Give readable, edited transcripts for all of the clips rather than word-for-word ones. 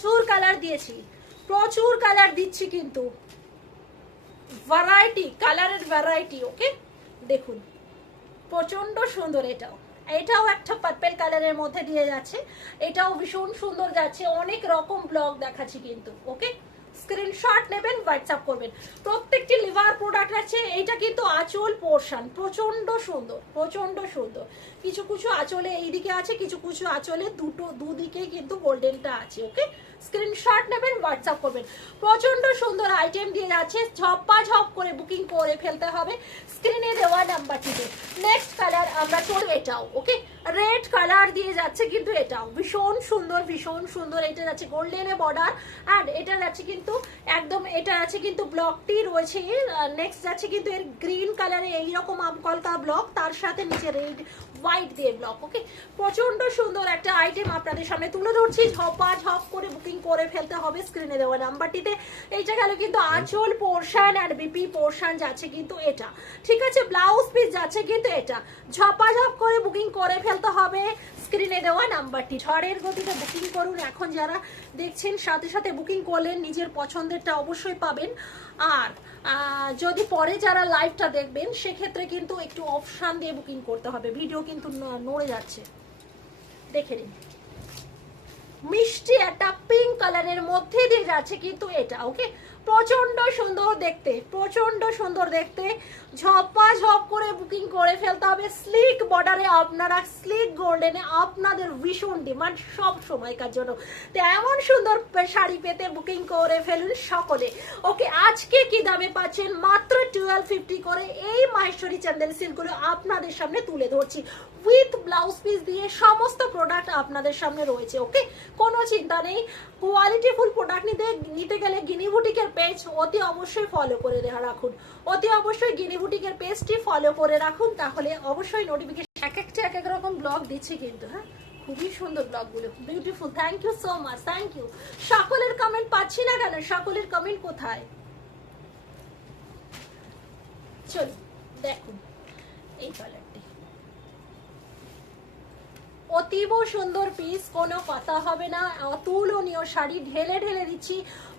প্রচুর কালার দিয়েছি, প্রচুর কালার দিচ্ছি কিন্তু, ভ্যারাইটি, কালারের ভ্যারাইটি। ওকে দেখুন প্রচন্ড সুন্দর। এটাও একটা পার্পল কালারের মধ্যে দিয়ে যাচ্ছে, এটাও ভীষণ সুন্দর যাচ্ছে। অনেক রকম ব্লগ দেখাচ্ছি কিন্তু। ওকে স্ক্রিনশট নেবেন, হোয়াটসঅ্যাপ করবেন। প্রত্যেকটি লিভার প্রোডাক্ট আছে। এইটা কিন্তু আঁচল পোর্শন, প্রচন্ড সুন্দর, প্রচন্ড সুন্দর। কিছু কিছু আঁচলে এইদিকে আছে, কিছু কিছু আঁচলে দুদিকে কিন্তু গোল্ডেনটা আছে। ওকে স্ক্রিনশট নেবেন, হোয়াটসঅ্যাপ করবেন। প্রচন্ড সুন্দর আইটেম দিয়ে যাচ্ছে, ঝপ করে বুকিং করে ফেলতে হবে স্ক্রিনে দেওয়া নাম্বারটিতে। নেক্সট কালার আমরা চলবো, এটাও ওকে রেড কালার দিয়ে যাচ্ছে কিন্তু, এটাও ভীষণ সুন্দর, ভীষণ সুন্দর। এটা যাচ্ছে গোল্ডেনে বর্ডার, অ্যান্ড এটা যাচ্ছে কিন্তু একদম, এটা আছে কিন্তু ব্লকটি রয়েছে। নেক্সট যাচ্ছে কিন্তু এর গ্রিন কালারে এইরকম আমকলকা ব্লক, তার সাথে নিচে রেড হোয়াইট দিয়ে ব্লক। ওকে প্রচন্ড সুন্দর একটা আইটেম আপনাদের সামনে তুলে ধরছি। ঝপ করে বুকিং করে ফেলতে হবে স্ক্রিনে দেওয়া নাম্বারটিতে। এইটা গেল কিন্তু আঁচল পোর্শন অ্যান্ড বিপি পোর্শন যাচ্ছে কিন্তু এটা, ঠিক আছে। ব্লাউজ পিস যাচ্ছে কিন্তু এটা। ঝপ করে বুকিং করে ফেলতে হবে স্ক্রিনে দেওয়া নাম্বারটি। ঝড়ের গতিতে বুকিং করুন। এখন যারা দেখছেন সাথে সাথে বুকিং করলেন, নিজের পছন্দেরটা অবশ্যই পাবেন। আর যদি পরে যারা লাইভটা দেখবেন সেক্ষেত্রে কিন্তু একটু অপশান দিয়ে বুকিং করতে হবে, ভিডিও কিন্তু নড়ে যাচ্ছে। দেখে নিন মিষ্টি একটা পিঙ্ক কালারের মধ্যে দিয়ে যাচ্ছে কিন্তু এটা। ওকে প্রচন্ড সুন্দর দেখতে, প্রচন্ড সুন্দর দেখতে। ঝপ করে বুকিং করে ফেলতে হবে। স্লিক বর্ডারে আপনারা, স্লিক গোল্ডেনে আপনাদের ভীষণ ডিমান্ড সব সময়কার জন্য। তো এমন সুন্দর শাড়ি পেতে বুকিং করে ফেলুন সকলে। ওকে আজকে কি দামে পাচ্ছেন? মাত্র 1250 করে এই মাহেশ্বরী চান্দেরি সিল্কগুলো আপনাদের সামনে তুলে ধরছি, উইথ ব্লাউজ পিস দিয়ে সমস্ত প্রোডাক্ট আপনাদের সামনে রয়েছে। ওকে কোনো চিন্তা নেই। কোয়ালিটি ফুল প্রোডাক্ট নিতে গেলে গিনি বুটিকের পেজ অতি অবশ্যই ফলো করে রাখুন, অতি অবশ্যই গিনি বুটিকের পেজটি ফলো করে রাখুন, তাহলে অবশ্যই নোটিফিকেশন। এক এক রকম ব্লগ দিচ্ছি কিন্তু, হ্যাঁ খুবই সুন্দর ব্লগগুলো, beautiful. Thank you so much, thank you. সকলের কমেন্ট পাচ্ছি না কেন? সকলের কমেন্ট কোথায়? চল দেখুন এই কালারটি অতীব সুন্দর পিস, কোনো কথা হবে না। অতুলনীয় শাড়ি ঢেলে দিচ্ছি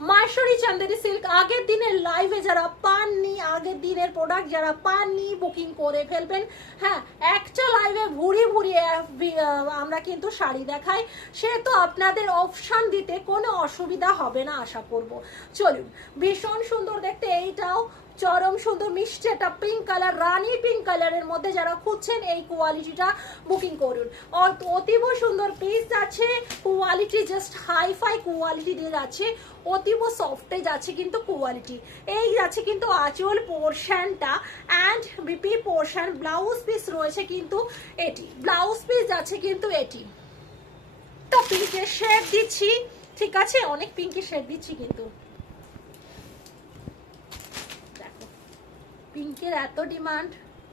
মাহেশ্বরী চান্দেরি সিল্ক। আগের দিনের লাইভে যারা পাননি, আগের দিনের প্রোডাক্ট যারা পাননি, বুকিং করে ফেলবেন। হ্যাঁ একটা লাইভে ভুরি আমরা কিন্তু শাড়ি দেখাই, সে তো আপনাদের অপশান দিতে কোনো অসুবিধা হবে না আশা করব। চলুন ভীষণ সুন্দর দেখতে, এইটাও চরম সুন্দর মিষ্টি একটা পিঙ্ক কালার, রানী পিঙ্ক কালারের মধ্যে যারা খুঁজছেন এই কোয়ালিটিটা বুকিং করুন। অতীব সুন্দর পিস আছে, কোয়ালিটি জাস্ট হাইফাই কোয়ালিটি দিয়ে যাচ্ছে, অতীব সফটে যাচ্ছে কিন্তু কোয়ালিটি। এই যাচ্ছে কিন্তু আঁচল পোর্শনটা and BP portion. Blouse piece রয়েছে কিন্তু এটি, ব্লাউজ পিস যাচ্ছে কিন্তু এটি। তো পিঙ্কের শেড দিচ্ছি, ঠিক আছে, অনেক পিঙ্কের শেড দিচ্ছি কিন্তু। পিঙ্কের এত ডিমান্ড,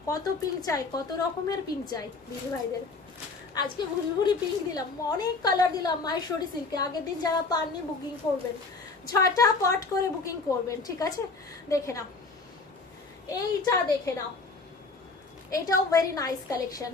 কত পিঙ্ক চাই, কত রকমের পিঙ্ক চাই দিদি ভাইদের। আজকে ভুরি পিঙ্ক দিলাম, অনেক কালার দিলাম মাহেশ্বরী সিল্কে। আগের দিন যারা পাননি বুকিং করবেন, ঝটাপট করে বুকিং করবেন, ঠিক আছে। দেখে নাও এইটা, দেখে নাও এটাও ভেরি নাইস কালেকশন,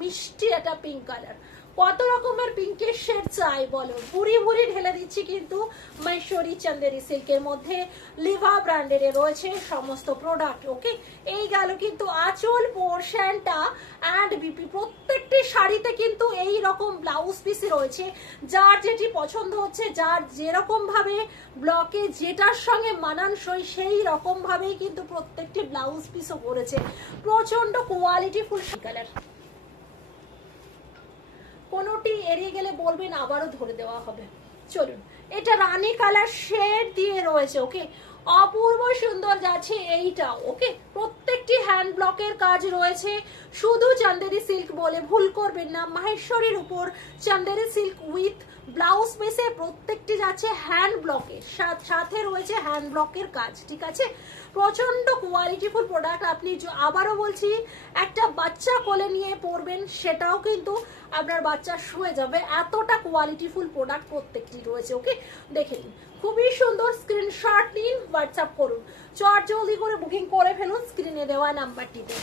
মিষ্টি একটা পিঙ্ক কালার। কত রকমের পিঙ্কের শেড চাই বলো, ভুরি ঢেলে দিচ্ছি কিন্তু মাহেশ্বরী চান্দেরি সিল্কের মধ্যে। লিভা ব্র্যান্ডের রয়েছে সমস্ত প্রোডাক্ট। ওকে এই গেল কিন্তু আঁচল পোর্শনটা অ্যান্ড বিপি। প্রত্যেকটি শাড়িতে কিন্তু এই রকম ব্লাউজ পিসই রয়েছে, যার যেটি পছন্দ হচ্ছে, যার যেরকম ভাবে ব্লকে যেটার সঙ্গে মানানসই সেই রকম ভাবেই কিন্তু প্রত্যেকটি ব্লাউজ পিসও করেছে। প্রচন্ড কোয়ালিটি ফুল কালার, কোনোটি এড়িয়ে গেলে বলবেন, আবারও ধরে দেওয়া হবে। চলুন এটা রানী কালার শেড দিয়ে রয়েছে। ওকে অপূর্ব সুন্দর যাচ্ছে এইটা। ওকে প্রত্যেকটি হ্যান্ড ব্লকের কাজ রয়েছে, শুধু চান্দেরি সিল্ক বলে ভুল করবেন না। মাহেশ্বরীর উপর চান্দেরি সিল্ক উইথ ব্লাউজ পিসে প্রত্যেকটি যাচ্ছে হ্যান্ড ব্লকের সাথে রয়েছে হ্যান্ড ব্লকের কাজ, ঠিক আছে। প্রচন্ড কোয়ালিটিফুল প্রোডাক্ট। আপনি আবারও বলছি, একটা বাচ্চা কোলে নিয়ে পরবেন, সেটাও কিন্তু আপনার বাচ্চা শুয়ে যাবে, এতটা কোয়ালিটিফুল প্রোডাক্ট প্রত্যেকটি রয়েছে। ওকে দেখে নিন, খুবই সুন্দর। স্ক্রিনশট নিন, হোয়াটসঅ্যাপ করুন, চট জলদি করে বুকিং করে ফেলুন স্ক্রিনে দেওয়া নাম্বারটিতে।